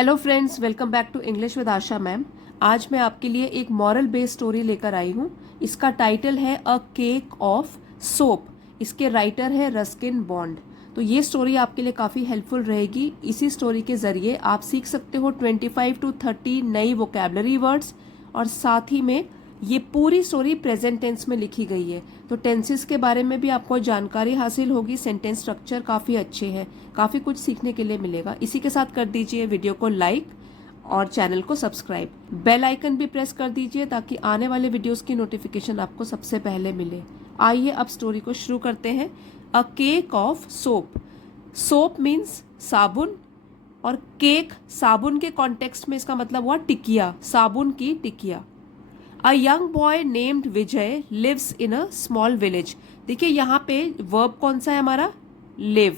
Hello friends, welcome back to English with Asha ma'am. आज मैं आपके लिए एक मॉरल बेस्ड स्टोरी लेकर आई हूँ। इसका टाइटल है अ केक ऑफ सोप। इसके राइटर है रस्किन बॉन्ड। तो ये स्टोरी आपके लिए काफ़ी हेल्पफुल रहेगी। इसी स्टोरी के ज़रिए आप सीख सकते हो 25 to 30 नई वोकेबलरी वर्ड्स, और साथ ही में ये पूरी स्टोरी प्रेजेंट टेंस में लिखी गई है। तो टेंसेस के बारे में भी आपको जानकारी हासिल होगी। सेंटेंस स्ट्रक्चर काफ़ी अच्छे हैं, काफ़ी कुछ सीखने के लिए मिलेगा। इसी के साथ कर दीजिए वीडियो को लाइक और चैनल को सब्सक्राइब। बेल आइकन भी प्रेस कर दीजिए ताकि आने वाले वीडियोस की नोटिफिकेशन आपको सबसे पहले मिले। आइए अब स्टोरी को शुरू करते हैं। अ cake of soap. Soap means साबुन, और केक साबुन के कॉन्टेक्स्ट में इसका मतलब हुआ टिकिया, साबुन की टिकिया। A young boy named Vijay lives in a small village. देखिए यहाँ पे वर्ब कौन सा है हमारा, लिव।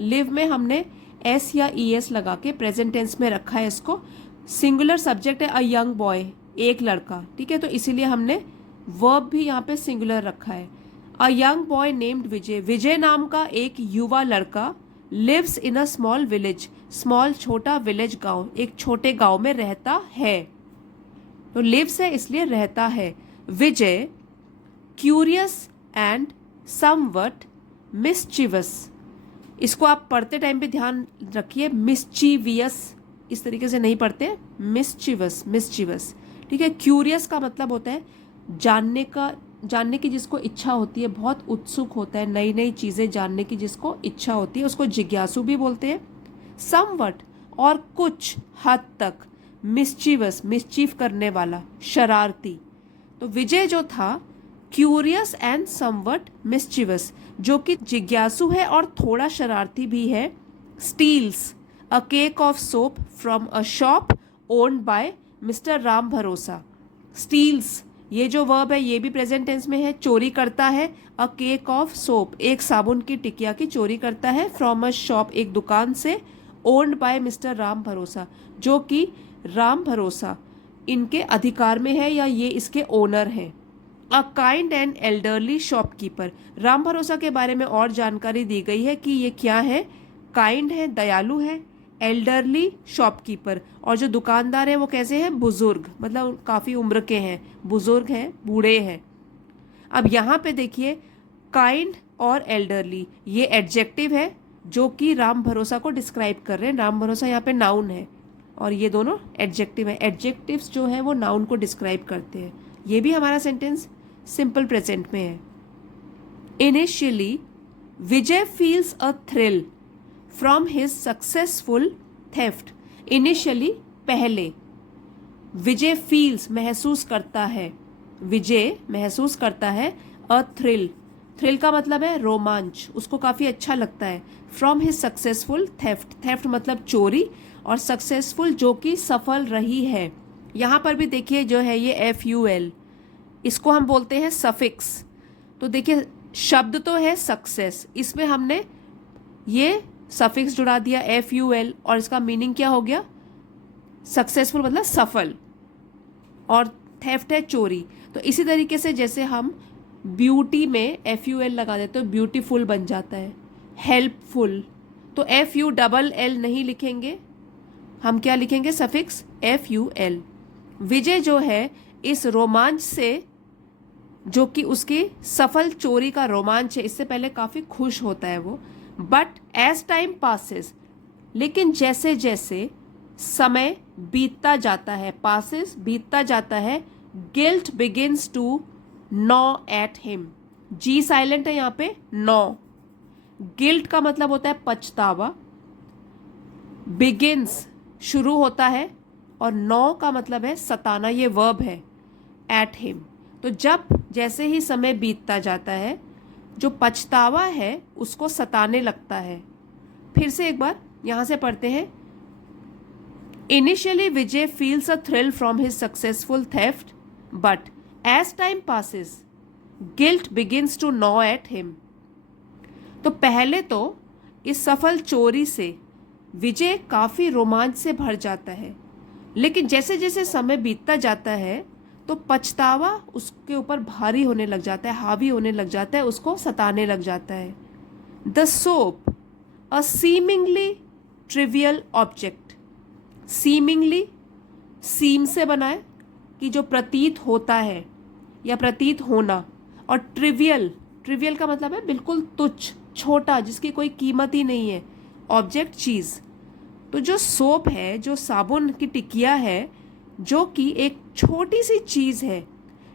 लिव में हमने एस या ई एस लगा के प्रेजेंट टेंस में रखा है इसको। सिंगुलर सब्जेक्ट है अ यंग बॉय, एक लड़का, ठीक है, तो इसीलिए हमने वर्ब भी यहाँ पे सिंगुलर रखा है। A young boy named Vijay, Vijay नाम का एक युवा लड़का lives in a small village, small छोटा विलेज गांव, एक छोटे गांव में रहता है। तो लिव्स है इसलिए रहता है। विजय क्यूरियस एंड समवट मिस्चीवस। इसको आप पढ़ते टाइम पे ध्यान रखिए, मिस्चीवियस इस तरीके से नहीं पढ़ते, मिस्चीवस, मिस्चीवस, ठीक है। क्यूरियस का मतलब होता है जानने की जिसको इच्छा होती है, बहुत उत्सुक होता है, नई नई चीजें जानने की जिसको इच्छा होती है, उसको जिज्ञासु भी बोलते हैं। समवट और कुछ हद तक, मिस्चीवस मिस्चीफ करने वाला, शरारती। तो विजय जो था क्यूरियस एंड समवट मिस्चीवस, जो कि जिज्ञासु है और थोड़ा शरारती भी है। Steals a cake of soap from a shop owned by mister Ram Bharosa. Steals, ये जो वर्ब है ये भी प्रेजेंट टेंस में है, चोरी करता है। अ केक ऑफ सोप, एक साबुन की टिकिया की चोरी करता है। फ्रॉम अ शॉप, एक दुकान से। ओन्ड बाय मिस्टर राम भरोसा, जो कि राम भरोसा इनके अधिकार में है या ये इसके ओनर हैं। A kind and elderly shopkeeper. Ram भरोसा के बारे में और जानकारी दी गई है कि ये क्या है, काइंड है, दयालु है। एल्डरली शॉपकीपर, और जो दुकानदार है वो कैसे हैं, बुजुर्ग, मतलब काफ़ी उम्र के हैं, बुजुर्ग हैं, बूढ़े हैं। अब यहाँ पे देखिए, काइंड और एल्डरली ये एडजेक्टिव है जो कि राम भरोसा को डिस्क्राइब कर रहे हैं। राम भरोसा यहाँ पे नाउन है और ये दोनों एडजेक्टिव है। एडजेक्टिव्स जो है वो नाउन को डिस्क्राइब करते हैं। ये भी हमारा सेंटेंस सिंपल प्रेजेंट में है। Initially Vijay feels a thrill from his successful theft. Initially पहले, विजय फील्स महसूस करता है, विजय महसूस करता है, अ थ्रिल, थ्रिल का मतलब है रोमांच, उसको काफ़ी अच्छा लगता है। From his successful theft, theft मतलब चोरी, और सक्सेसफुल जो कि सफल रही है। यहाँ पर भी देखिए जो है ये FUL, इसको हम बोलते हैं सफिक्स। तो देखिए शब्द तो है सक्सेस, इसमें हमने ये सफिक्स जुड़ा दिया FUL, और इसका मीनिंग क्या हो गया, सक्सेसफुल मतलब सफल, और थेफ्ट है चोरी। तो इसी तरीके से जैसे हम ब्यूटी में FUL लगा देते तो ब्यूटीफुल बन जाता है। हेल्पफुल, तो FULL नहीं लिखेंगे, हम क्या लिखेंगे, सफिक्स FUL। विजय जो है इस रोमांच से, जो कि उसकी सफल चोरी का रोमांच है, इससे पहले काफ़ी खुश होता है वो। बट एज टाइम पासिस, लेकिन जैसे जैसे समय बीतता जाता है, पासिस बीतता जाता है, guilt begins to gnaw at him. Ji silent है यहाँ पे, नॉ। गिल्ट का मतलब होता है पछतावा, बिगिंस शुरू होता है, और नॉ का मतलब है सताना, ये वर्ब है, एट हिम। तो जब जैसे ही समय बीतता जाता है, जो पछतावा है उसको सताने लगता है। फिर से एक बार यहां से पढ़ते हैं। Initially Vijay feels a thrill from his successful theft, but as time passes guilt begins to gnaw at him. तो पहले तो इस सफल चोरी से विजय काफी रोमांच से भर जाता है, लेकिन जैसे जैसे समय बीतता जाता है तो पछतावा उसके ऊपर भारी होने लग जाता है, हावी होने लग जाता है, उसको सताने लग जाता है। The soap, a seemingly trivial object. Seemingly, seem से बना है कि जो प्रतीत होता है या प्रतीत होना, और ट्रिवियल, ट्रिवियल का मतलब है बिल्कुल तुच्छ, छोटा, जिसकी कोई कीमत ही नहीं है, ऑब्जेक्ट, चीज़। तो जो सोप है, जो साबुन की टिकिया है, जो कि एक छोटी सी चीज़ है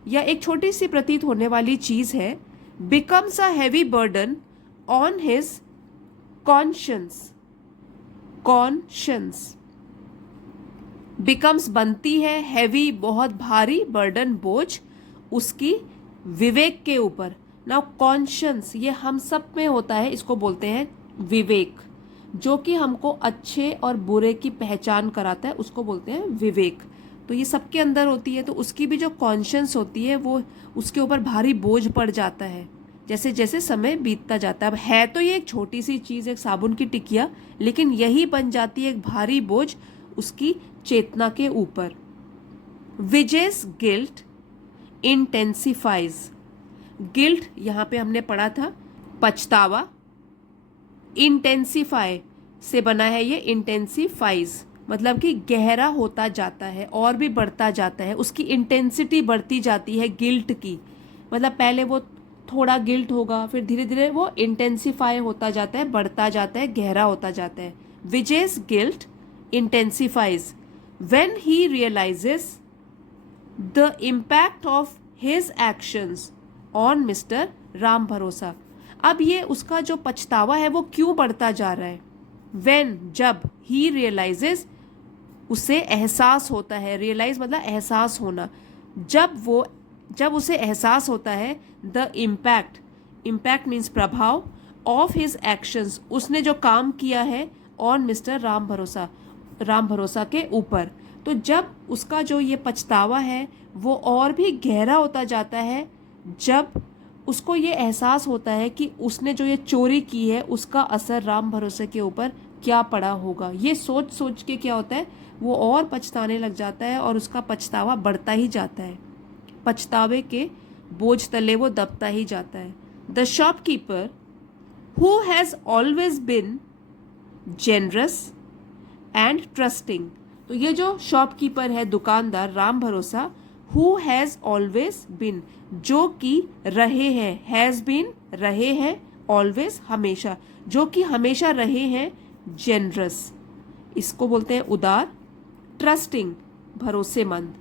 या एक छोटी सी प्रतीत होने वाली चीज़ है, becomes a heavy burden on his conscience, conscience, becomes बनती है, हैवी बहुत भारी, बर्डन बोझ, उसकी विवेक के ऊपर। नाउ कॉन्शियंस ये हम सब में होता है, इसको बोलते हैं विवेक, जो कि हमको अच्छे और बुरे की पहचान कराता है, उसको बोलते हैं विवेक। तो ये सबके अंदर होती है, तो उसकी भी जो कॉन्शियंस होती है वो उसके ऊपर भारी बोझ पड़ जाता है जैसे जैसे समय बीतता जाता है। अब है तो ये एक छोटी सी चीज़, एक साबुन की टिकिया, लेकिन यही बन जाती है एक भारी बोझ उसकी चेतना के ऊपर। विजय's गिल्ट इंटेंसिफाइज, गिल्ट यहाँ पे हमने पढ़ा था पछतावा, इंटेंसिफाई से बना है ये इंटेंसिफाइज, मतलब कि गहरा होता जाता है और भी बढ़ता जाता है, उसकी इंटेंसिटी बढ़ती जाती है गिल्ट की। मतलब पहले वो थोड़ा गिल्ट होगा, फिर धीरे धीरे वो इंटेंसिफाई होता जाता है, बढ़ता जाता है, गहरा होता जाता है। Vijay's guilt intensifies when he realizes the impact of his actions on Mr. Ram भरोसा। अब ये उसका जो पछतावा है वो क्यों बढ़ता जा रहा है? when, जब, he realizes, उसे एहसास होता है, रियलाइज मतलब एहसास होना, जब उसे एहसास होता है द इम्पैक्ट, इम्पैक्ट मीन्स प्रभाव, ऑफ हिज एक्शंस, उसने जो काम किया है, ऑन मिस्टर राम भरोसा, राम भरोसा के ऊपर। तो जब उसका जो ये पछतावा है वो और भी गहरा होता जाता है, जब उसको ये एहसास होता है कि उसने जो ये चोरी की है उसका असर राम भरोसे के ऊपर क्या पड़ा होगा। ये सोच सोच के क्या होता है, वो और पछताने लग जाता है और उसका पछतावा बढ़ता ही जाता है, पछतावे के बोझ तले वो दबता ही जाता है। The shopkeeper who has always been generous and trusting, तो ये जो शॉपकीपर है, दुकानदार राम भरोसा, हु हैज़ ऑलवेज बिन, जो कि रहे हैं, हैज़ बीन रहे हैं, ऑलवेज हमेशा, जो कि हमेशा रहे हैं, जेनरस इसको बोलते हैं उदार, ट्रस्टिंग भरोसेमंद।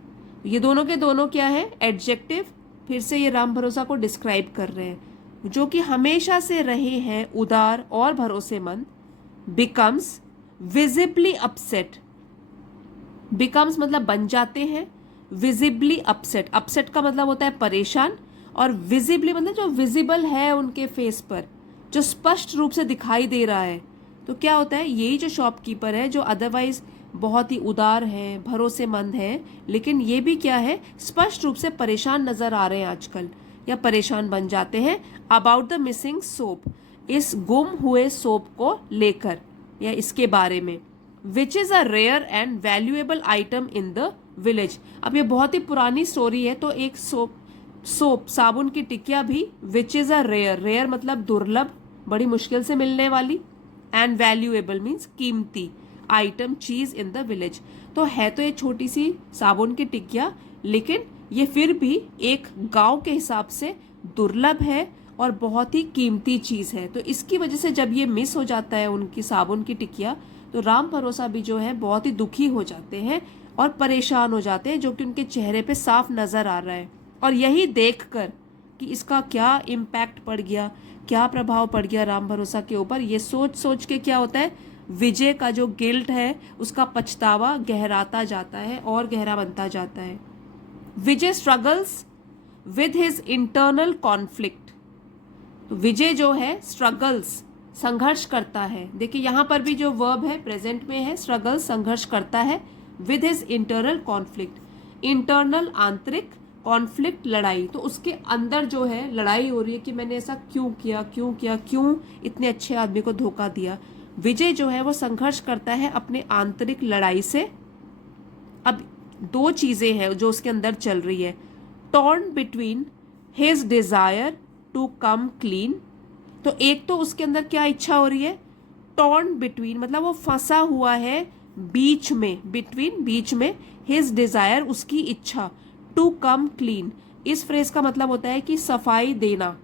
ये दोनों के दोनों क्या है, एडजेक्टिव, फिर से ये राम भरोसा को डिस्क्राइब कर रहे हैं, जो कि हमेशा से रहे हैं उदार और भरोसेमंद। बिकम्स विजिबली अपसेट, बिकम्स मतलब बन जाते हैं, विजिबली अपसेट, अपसेट का मतलब होता है परेशान, और विजिबली मतलब जो विजिबल है उनके फेस पर, जो स्पष्ट रूप से दिखाई दे रहा है। तो क्या होता है, यही जो शॉपकीपर है जो अदरवाइज बहुत ही उदार है, भरोसेमंद है, लेकिन ये भी क्या है, स्पष्ट रूप से परेशान नजर आ रहे हैं आजकल, या परेशान बन जाते हैं अबाउट द मिसिंग सोप, इस गुम हुए सोप को लेकर या इसके बारे में। Which is a rare and valuable item in the village. अब ये बहुत ही पुरानी स्टोरी है, तो एक सोप साबुन की टिकिया भी, which is a rare, rare मतलब दुर्लभ, बड़ी मुश्किल से मिलने वाली, एंड वैल्यूएबल मीन्स कीमती, आइटम चीज इन द विलेज। तो है तो ये छोटी सी साबुन की टिकिया, लेकिन ये फिर भी एक गांव के हिसाब से दुर्लभ है और बहुत ही कीमती चीज है। तो इसकी वजह से जब ये मिस हो जाता है उनकी साबुन की टिकिया, तो राम भरोसा भी जो है बहुत ही दुखी हो जाते हैं और परेशान हो जाते हैं, जो कि उनके चेहरे पे साफ नजर आ रहा है। और यही देखकर कि इसका क्या इम्पैक्ट पड़ गया, क्या प्रभाव पड़ गया राम भरोसा के ऊपर, ये सोच सोच के क्या होता है, विजय का जो गिल्ट है उसका पछतावा गहराता जाता है और गहरा बनता जाता है। Vijay struggles with his internal conflict, तो विजय जो है स्ट्रगल्स, संघर्ष करता है। देखिए यहाँ पर भी जो वर्ब है प्रेजेंट में है, स्ट्रगल्स संघर्ष करता है, with his internal conflict, internal आंतरिक, कॉन्फ्लिक्ट लड़ाई, तो उसके अंदर जो है लड़ाई हो रही है कि मैंने ऐसा क्यों किया, क्यों किया, क्यों इतने अच्छे आदमी को धोखा दिया। विजय जो है वो संघर्ष करता है अपने आंतरिक लड़ाई से। अब दो चीजें हैं जो उसके अंदर चल रही है, torn between his desire to come clean, तो एक तो उसके अंदर क्या इच्छा हो रही है, टॉर्न बिटवीन मतलब वो फंसा हुआ है बीच में, बिटवीन बीच में, हिज डिजायर उसकी इच्छा, टू कम क्लीन। इस फ्रेज का मतलब होता है कि सफाई देना,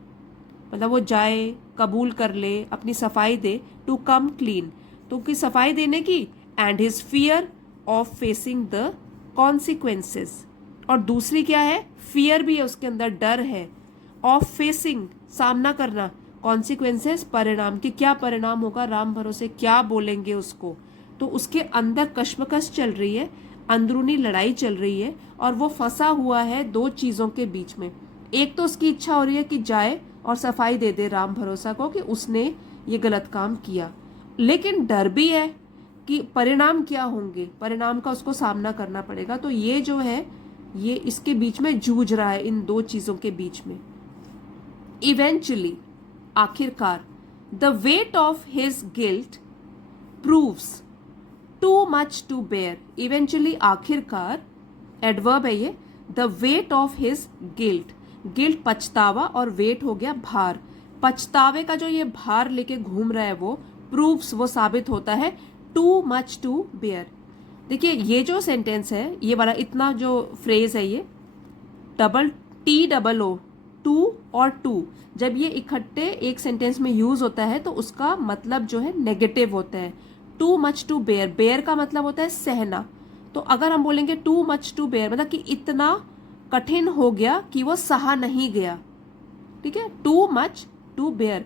मतलब वो जाए, कबूल कर ले, अपनी सफाई दे, टू कम क्लीन, तो उसकी सफाई देने की, and his fear of facing the consequences. और दूसरी क्या है, फियर भी है उसके अंदर, डर है, ऑफ फेसिंग सामना करना, कॉन्सिक्वेंसेस परिणाम, कि क्या परिणाम होगा, राम भरोसे क्या बोलेंगे उसको। तो उसके अंदर कश्मकश चल रही है, अंदरूनी लड़ाई चल रही है, और वो फंसा हुआ है दो चीजों के बीच में। एक तो उसकी इच्छा हो रही है कि जाए और सफाई दे दे राम भरोसा को कि उसने ये गलत काम किया, लेकिन डर भी है कि परिणाम क्या होंगे, परिणाम का उसको सामना करना पड़ेगा। तो ये जो है, ये इसके बीच में जूझ रहा है, इन दो चीजों के बीच में। इवेंचुअली, आखिरकार, the weight of his guilt proves too much to bear. Eventually, आखिरकार, एडवर्ब है ये, the weight of his guilt, guilt पछतावा, और वेट हो गया भार। पछतावे का जो ये भार लेके घूम रहा है वो प्रूव्स, वो साबित होता है, टू मच टू बेयर। देखिए ये जो सेंटेंस है, ये वाला इतना जो फ्रेज है, ये TOO, टू और टू, जब ये इकट्ठे एक सेंटेंस में यूज होता है तो उसका मतलब जो है नेगेटिव होता है। Too much to bear, bear का मतलब होता है सहना। तो अगर हम बोलेंगे टू मच टू बेयर, मतलब कि इतना कठिन हो गया कि वो सहा नहीं गया। ठीक है, टू मच टू बेयर,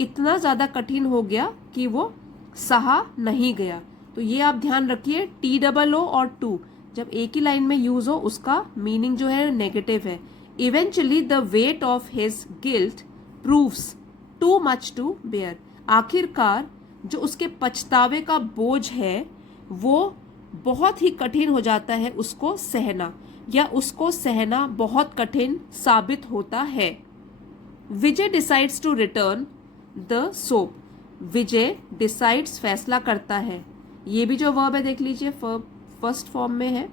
इतना ज्यादा कठिन हो गया कि वो सहा नहीं गया। तो ये आप ध्यान रखिए, TOO और टू जब एक ही लाइन में यूज हो उसका मीनिंग जो है नेगेटिव है। Eventually the weight of his guilt proves too much to bear. आखिरकार जो उसके पछतावे का बोझ है वो बहुत ही कठिन हो जाता है उसको सहना, या उसको सहना बहुत कठिन साबित होता है। Vijay decides to return the soap. Vijay decides फैसला करता है, ये भी जो वर्ब है देख लीजिए फर्स्ट फॉर्म में है,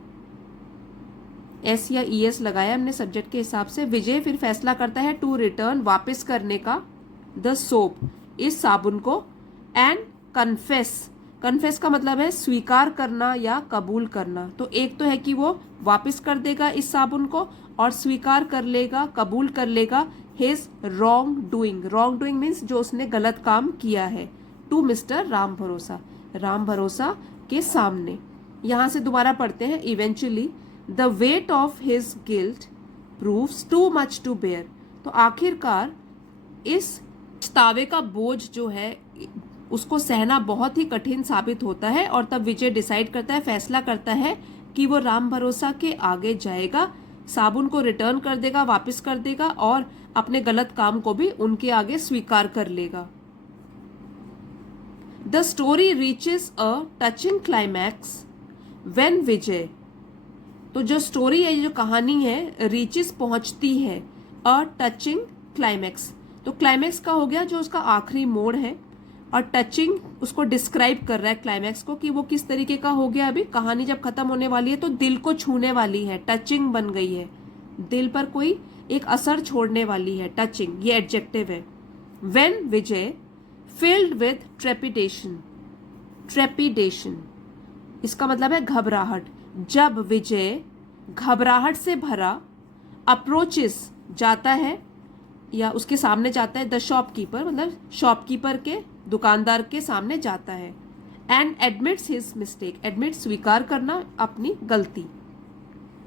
एस या ES लगाया हमने सब्जेक्ट के हिसाब से। विजय फिर फैसला करता है टू रिटर्न, वापस करने का, द सोप, इस साबुन को, एंड कन्फेस, कन्फेस का मतलब है स्वीकार करना या कबूल करना। तो एक तो है कि वो वापस कर देगा इस साबुन को, और स्वीकार कर लेगा, कबूल कर लेगा his wrong doing. Wrong doing means जो उसने गलत काम किया है, टू मिस्टर राम भरोसा, राम भरोसा के सामने। यहां से दोबारा पढ़ते हैं, eventually the weight of his guilt proves too much to bear. तो आखिरकार इस पछतावे का बोझ जो है उसको सहना बहुत ही कठिन साबित होता है, और तब विजय डिसाइड करता है, फैसला करता है कि वो राम भरोसा के आगे जाएगा, साबुन को रिटर्न कर देगा, वापस कर देगा, और अपने गलत काम को भी उनके आगे स्वीकार कर लेगा। The story reaches a touching climax when Vijay. तो जो स्टोरी है, जो कहानी है, रीचेस पहुंचती है, अ टचिंग क्लाइमैक्स। तो क्लाइमैक्स का हो गया जो उसका आखिरी मोड़ है, और टचिंग उसको डिस्क्राइब कर रहा है क्लाइमैक्स को कि वो किस तरीके का हो गया। अभी कहानी जब खत्म होने वाली है तो दिल को छूने वाली है, टचिंग बन गई है, दिल पर कोई एक असर छोड़ने वाली है, टचिंग ये एडजेक्टिव है। When Vijay filled with trepidation, trepidation इसका मतलब है घबराहट। जब विजय घबराहट से भरा अप्रोचेस जाता है या उसके सामने जाता है, द शॉपकीपर मतलब शॉपकीपर के, दुकानदार के सामने जाता है, and admits his mistake, admit स्वीकार करना अपनी गलती।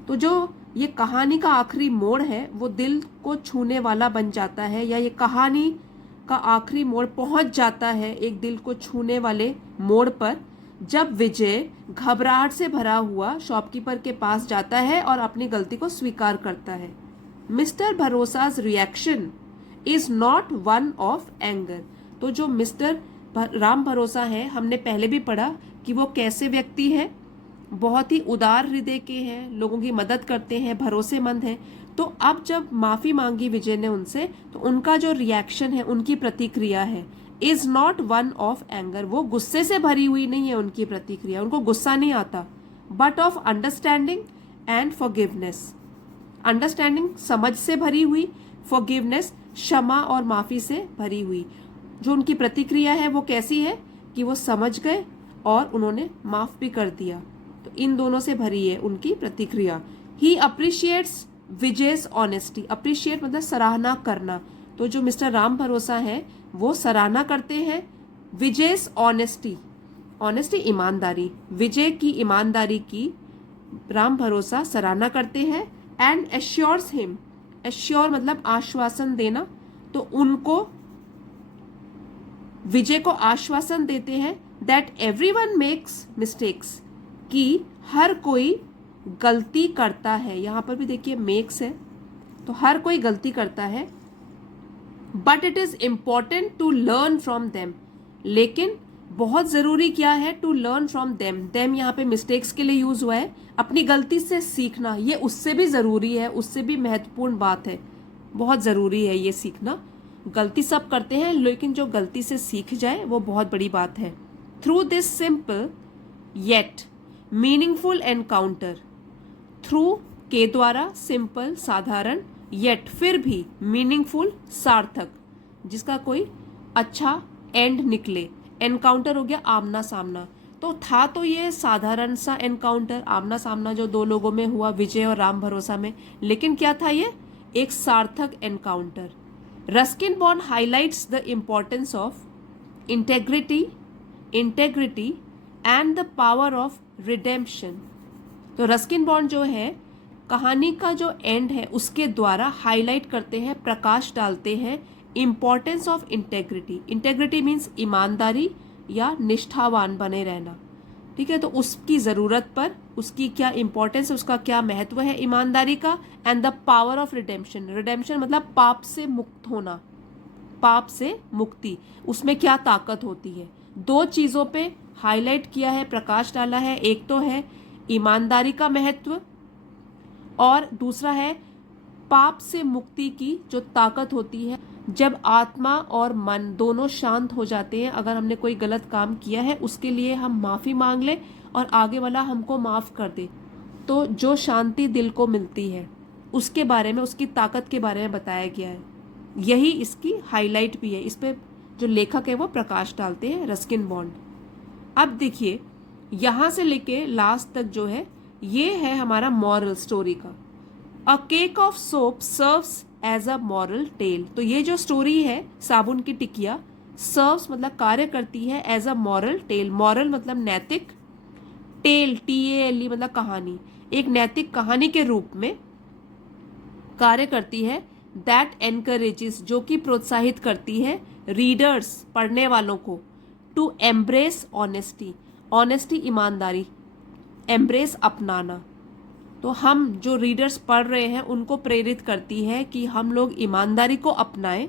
तो जो ये कहानी का आखिरी मोड़ है वो दिल को छूने वाला बन जाता है, या ये कहानी का आखिरी मोड़ पहुंच जाता है एक दिल को छूने वाले मोड़ पर, जब विजय घबराहट से भरा हुआ शॉपकीपर के पास जाता है और अपनी गलती को स्वीकार करता है। Mister Bharosa's reaction is not one of anger. तो जो मिस्टर राम भरोसा है, हमने पहले भी पढ़ा कि वो कैसे व्यक्ति है, बहुत ही उदार हृदय के हैं, लोगों की मदद करते हैं, भरोसेमंद हैं। तो अब जब माफी मांगी विजय ने उनसे, तो उनका जो रिएक्शन है, उनकी प्रतिक्रिया है, is not one of anger, वो गुस्से से भरी हुई नहीं है उनकी प्रतिक्रिया, उनको गुस्सा नहीं आता, but of understanding and forgiveness. Understanding समझ से भरी हुई, फॉरगिवनेस क्षमा और माफी से भरी हुई। जो उनकी प्रतिक्रिया है वो कैसी है कि वो समझ गए और उन्होंने माफ भी कर दिया। तो इन दोनों से भरी है उनकी प्रतिक्रिया। ही अप्रिशिएट्स विजय's ऑनेस्टी। अप्रिशिएट मतलब सराहना करना। तो जो मिस्टर राम भरोसा है वो सराहना करते हैं विजय's ऑनेस्टी। ऑनेस्टी ईमानदारी, विजय की ईमानदारी की राम भरोसा सराहना करते हैं। एंड एश्योर्स हिम, एश्योर मतलब आश्वासन देना, तो उनको विजय को आश्वासन देते हैं दैट एवरीवन मेक्स मिस्टेक्स, कि हर कोई गलती करता है। यहां पर भी देखिए मेक्स है, तो हर कोई गलती करता है। But it is important to learn from them, लेकिन बहुत जरूरी क्या है, to learn from them. Them यहाँ पे मिस्टेक्स के लिए यूज हुआ है, अपनी गलती से सीखना, ये उससे भी जरूरी है, उससे भी महत्वपूर्ण बात है, बहुत जरूरी है ये सीखना। गलती सब करते हैं, लेकिन जो गलती से सीख जाए वो बहुत बड़ी बात है। Through this simple yet meaningful encounter, through के द्वारा, सिंपल साधारण, येट फिर भी, मीनिंगफुल सार्थक, जिसका कोई अच्छा एंड निकले। एनकाउंटर हो गया आमना सामना, तो था तो ये साधारण सा एनकाउंटर, आमना सामना जो दो लोगों में हुआ, विजय और राम भरोसा में, लेकिन क्या था ये, एक सार्थक encounter. Ruskin bond highlights the importance of integrity and the power of redemption. तो रस्किन बॉन्ड जो है कहानी का जो एंड है उसके द्वारा हाईलाइट करते हैं, प्रकाश डालते हैं importance of integrity. Integrity means ईमानदारी या निष्ठावान बने रहना, ठीक है। तो उसकी ज़रूरत पर, उसकी क्या इंपॉर्टेंस है, उसका क्या महत्व है ईमानदारी का। And the power of redemption, redemption मतलब पाप से मुक्त होना, पाप से मुक्ति, उसमें क्या ताकत होती है। दो चीज़ों पे हाईलाइट किया है, प्रकाश डाला है। एक तो है ईमानदारी का महत्व और दूसरा है पाप से मुक्ति की जो ताकत होती है। जब आत्मा और मन दोनों शांत हो जाते हैं, अगर हमने कोई गलत काम किया है उसके लिए हम माफ़ी मांग लें और आगे वाला हमको माफ़ कर दे, तो जो शांति दिल को मिलती है उसके बारे में, उसकी ताकत के बारे में बताया गया है। यही इसकी हाईलाइट भी है, इस पे जो लेखक है वो प्रकाश डालते हैं, रस्किन बॉन्ड। अब देखिए यहाँ से लेके लास्ट तक जो है ये है हमारा मॉरल स्टोरी का। A cake of soap serves as a moral tale. तो ये जो स्टोरी है साबुन की टिकिया, सर्व्स मतलब कार्य करती है, as a moral tale, moral मतलब नैतिक, टेल TALE मतलब कहानी, एक नैतिक कहानी के रूप में कार्य करती है। दैट एनकरेजेस, जो कि प्रोत्साहित करती है रीडर्स, पढ़ने वालों को, टू एम्ब्रेस ऑनेस्टी, ऑनेस्टी ईमानदारी, एम्ब्रेस अपनाना। तो हम जो रीडर्स पढ़ रहे हैं उनको प्रेरित करती है कि हम लोग ईमानदारी को अपनाएं।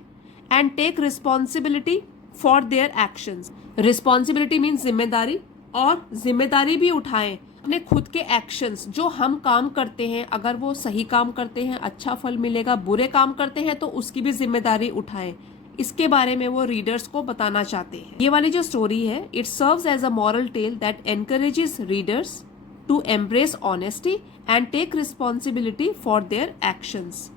And take responsibility for their actions, responsibility means जिम्मेदारी, और जिम्मेदारी भी उठाएं अपने खुद के एक्शंस। जो हम काम करते हैं अगर वो सही काम करते हैं अच्छा फल मिलेगा, बुरे काम करते हैं तो उसकी भी जिम्मेदारी उठाएं। इसके बारे में वो रीडर्स को बताना चाहते हैं। ये वाली जो स्टोरी है, it serves as a moral tale that encourages readers to embrace honesty and take responsibility for their actions.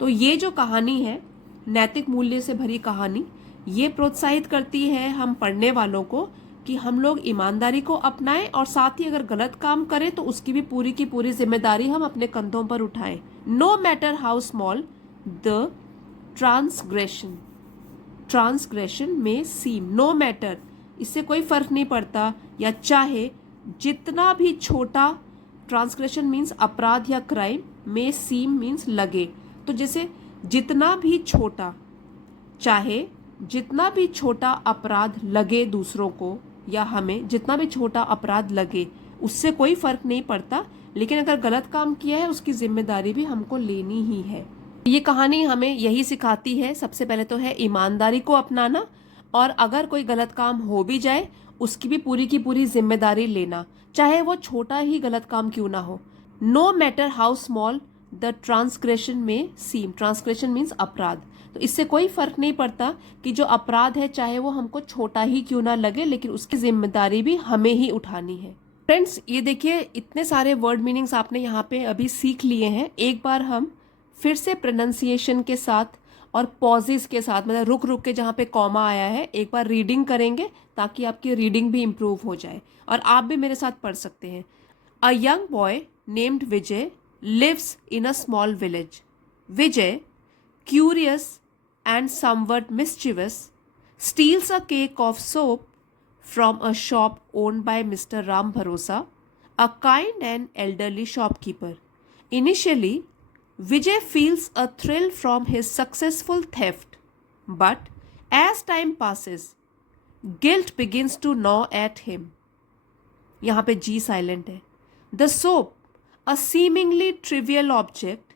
तो ये जो कहानी है, नैतिक मूल्य से भरी कहानी, ये प्रोत्साहित करती है हम पढ़ने वालों को कि हम लोग ईमानदारी को अपनाएं और साथ ही अगर गलत काम करें तो उसकी भी पूरी की पूरी जिम्मेदारी हम अपने कंधों पर उठाएं। No matter how small the transgression, transgression may seem, no matter इससे कोई फर्क नहीं पड़ता, या चाहे जितना भी छोटा, ट्रांसग्रेशन मीन्स अपराध या क्राइम, में सीम मीन्स लगे। तो जैसे जितना भी छोटा, चाहे जितना भी छोटा अपराध लगे दूसरों को या हमें, जितना भी छोटा अपराध लगे उससे कोई फर्क नहीं पड़ता, लेकिन अगर गलत काम किया है उसकी जिम्मेदारी भी हमको लेनी ही है। ये कहानी हमें यही सिखाती है, सबसे पहले तो है ईमानदारी को अपनाना, और अगर कोई गलत काम हो भी जाए उसकी भी पूरी की पूरी जिम्मेदारी लेना, चाहे वो छोटा ही गलत काम क्यों ना हो। No matter how small the transgression may seem, transgression means अपराध, तो इससे कोई फर्क नहीं पड़ता कि जो अपराध है चाहे वो हमको छोटा ही क्यों ना लगे, लेकिन उसकी जिम्मेदारी भी हमें ही उठानी है। फ्रेंड्स ये देखिए इतने सारे वर्ड मीनिंग्स आपने यहाँ पे अभी सीख लिए हैं। एक बार हम फिर से प्रोनाउंसिएशन के साथ और पॉजेस के साथ, मतलब रुक रुक के जहाँ पे कॉमा आया है एक बार रीडिंग करेंगे ताकि आपकी रीडिंग भी इम्प्रूव हो जाए और आप भी मेरे साथ पढ़ सकते हैं। A young boy named Vijay lives in a small village. Vijay, curious and somewhat mischievous, steals a cake of soap from a shop owned by Mr. Ram Bharosa, a kind and elderly shopkeeper. Initially, Vijay feels a thrill from his successful theft, but as time passes, guilt begins to gnaw at him. यहाँ पे G silent है. The soap, a seemingly trivial object,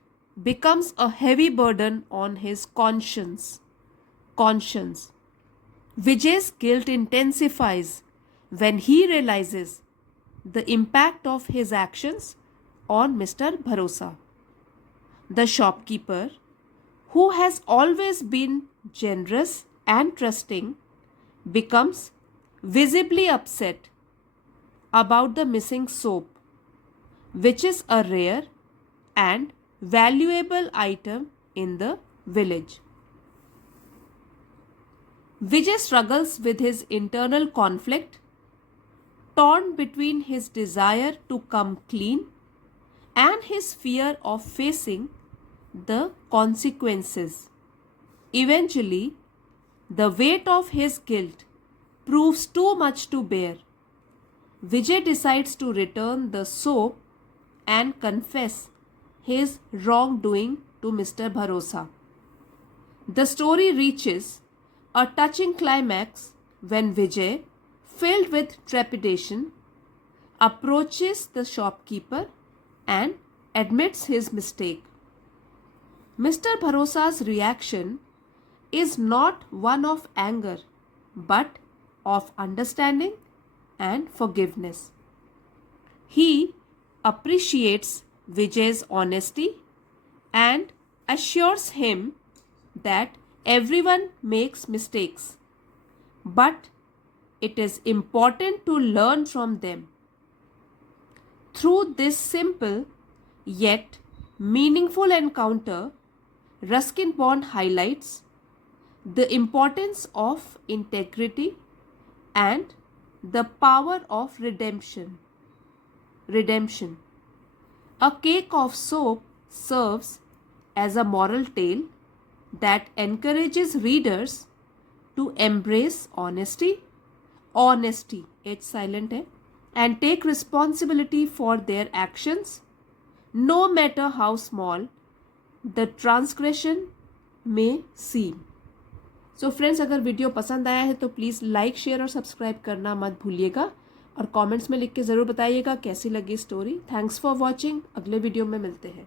becomes a heavy burden on his conscience. Vijay's guilt intensifies when he realizes the impact of his actions on Mr. Bharosa. The shopkeeper, who has always been generous and trusting, becomes visibly upset about the missing soap, which is a rare and valuable item in the village. Vijay struggles with his internal conflict, torn between his desire to come clean and his fear of facing the consequences. Eventually, the weight of his guilt proves too much to bear. Vijay decides to return the soap and confess his wrongdoing to Mr. Bharosa. The story reaches a touching climax when Vijay, filled with trepidation, approaches the shopkeeper and admits his mistake. Mr. Bharosa's reaction is not one of anger but of understanding and forgiveness. He appreciates Vijay's honesty and assures him that everyone makes mistakes, but it is important to learn from them. Through this simple yet meaningful encounter, Ruskin Bond highlights the importance of integrity and the power of redemption. A cake of soap serves as a moral tale that encourages readers to embrace honesty, H silent है, and take responsibility for their actions, no matter how small the transgression may seem. So friends, अगर video पसंद आया है तो please like, share और subscribe करना मत भूलिएगा और कमेंट्स में लिख के ज़रूर बताइएगा कैसी लगी स्टोरी। Thanks for watching. अगले वीडियो में मिलते हैं।